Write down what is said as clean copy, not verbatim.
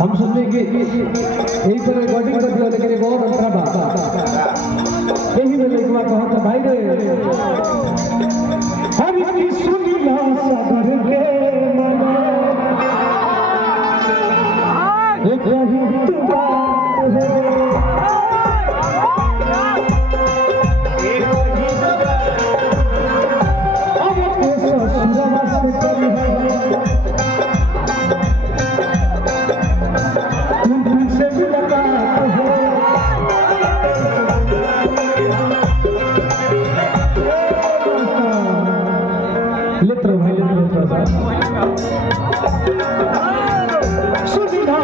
हम सुनने के यही तरह रिकॉर्डिंग कर दिया लेकिन एक और अंतरा बात यही मैंने एक बार कहा था भाई रे हर की सुनी ना सागर के मना एक ही तू बात है अब तो ससुरा से करी है सुविधा